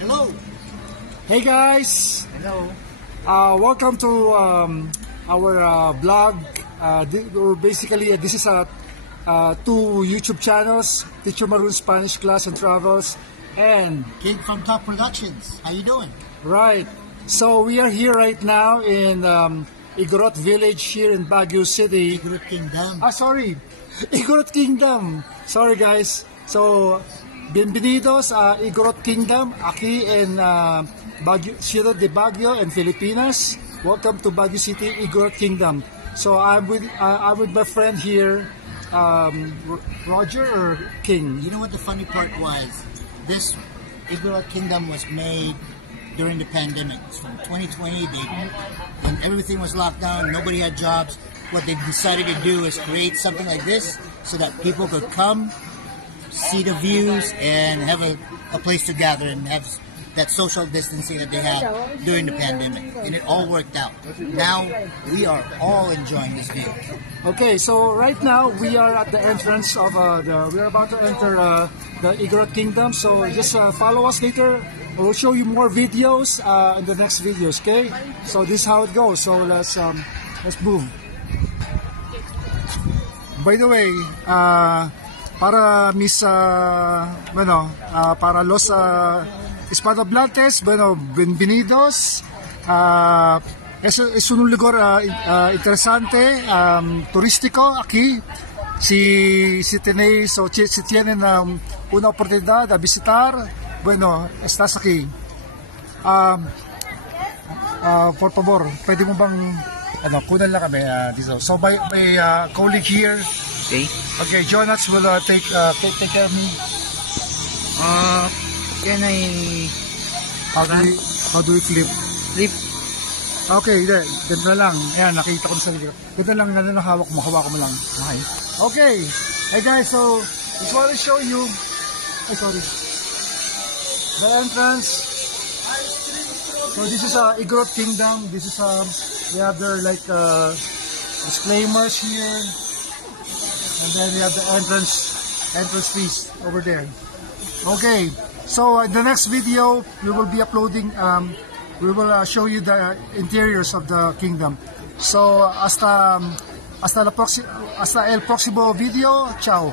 Hello. Hey guys, Hello. welcome to our blog. Basically, this is two YouTube channels: Teacher Maroon Spanish Class and Travels, and Kid from Top Productions. How you doing? right. So we are here right now in Igorot Village here in Baguio City. Good Kingdom. Sorry, Igorot Kingdom. Sorry guys. So, bienvenidos a Igorot Kingdom, aquí en Baguio, Ciudad de Baguio and Filipinas. Welcome to Baguio City, Igorot Kingdom. So I'm with my friend here, Roger or King. You know what the funny part was? This Igorot Kingdom was made during the pandemic. So in 2020, when everything was locked down, nobody had jobs. What they decided to do is create something like this so that people could come, see the views, and have a place to gather and have that social distancing that they have during the pandemic. And it all worked out. Now we are all enjoying this view. Okay, so right now we are at the entrance of we are about to enter the Igorot Kingdom. So just follow us later. We'll show you more videos in the next videos. Okay, so this is how it goes. So let's move. By the way, para para los hispanohablantes, bienvenidos. Es un lugar interesante, turístico aquí. Si tienen una oportunidad de visitar, estás aquí. Por favor, pwede mo bang kunan lang kami dito. So my colleague here. Okay, Jonas will take care of me. Can I... How do we flip? Flip? Okay, ganito na lang. Ayan, nakita ko na sa video. Ganito lang, ganito lang hawak mo lang. Okay. Okay. Hey guys, so just want to show you. Sorry. The entrance. So this is Igorot Kingdom. This is they have their disclaimers here. And then we have the entrance fees over there. Okay, so in the next video we will be uploading. We will show you the interiors of the kingdom. So hasta el próximo video. Ciao.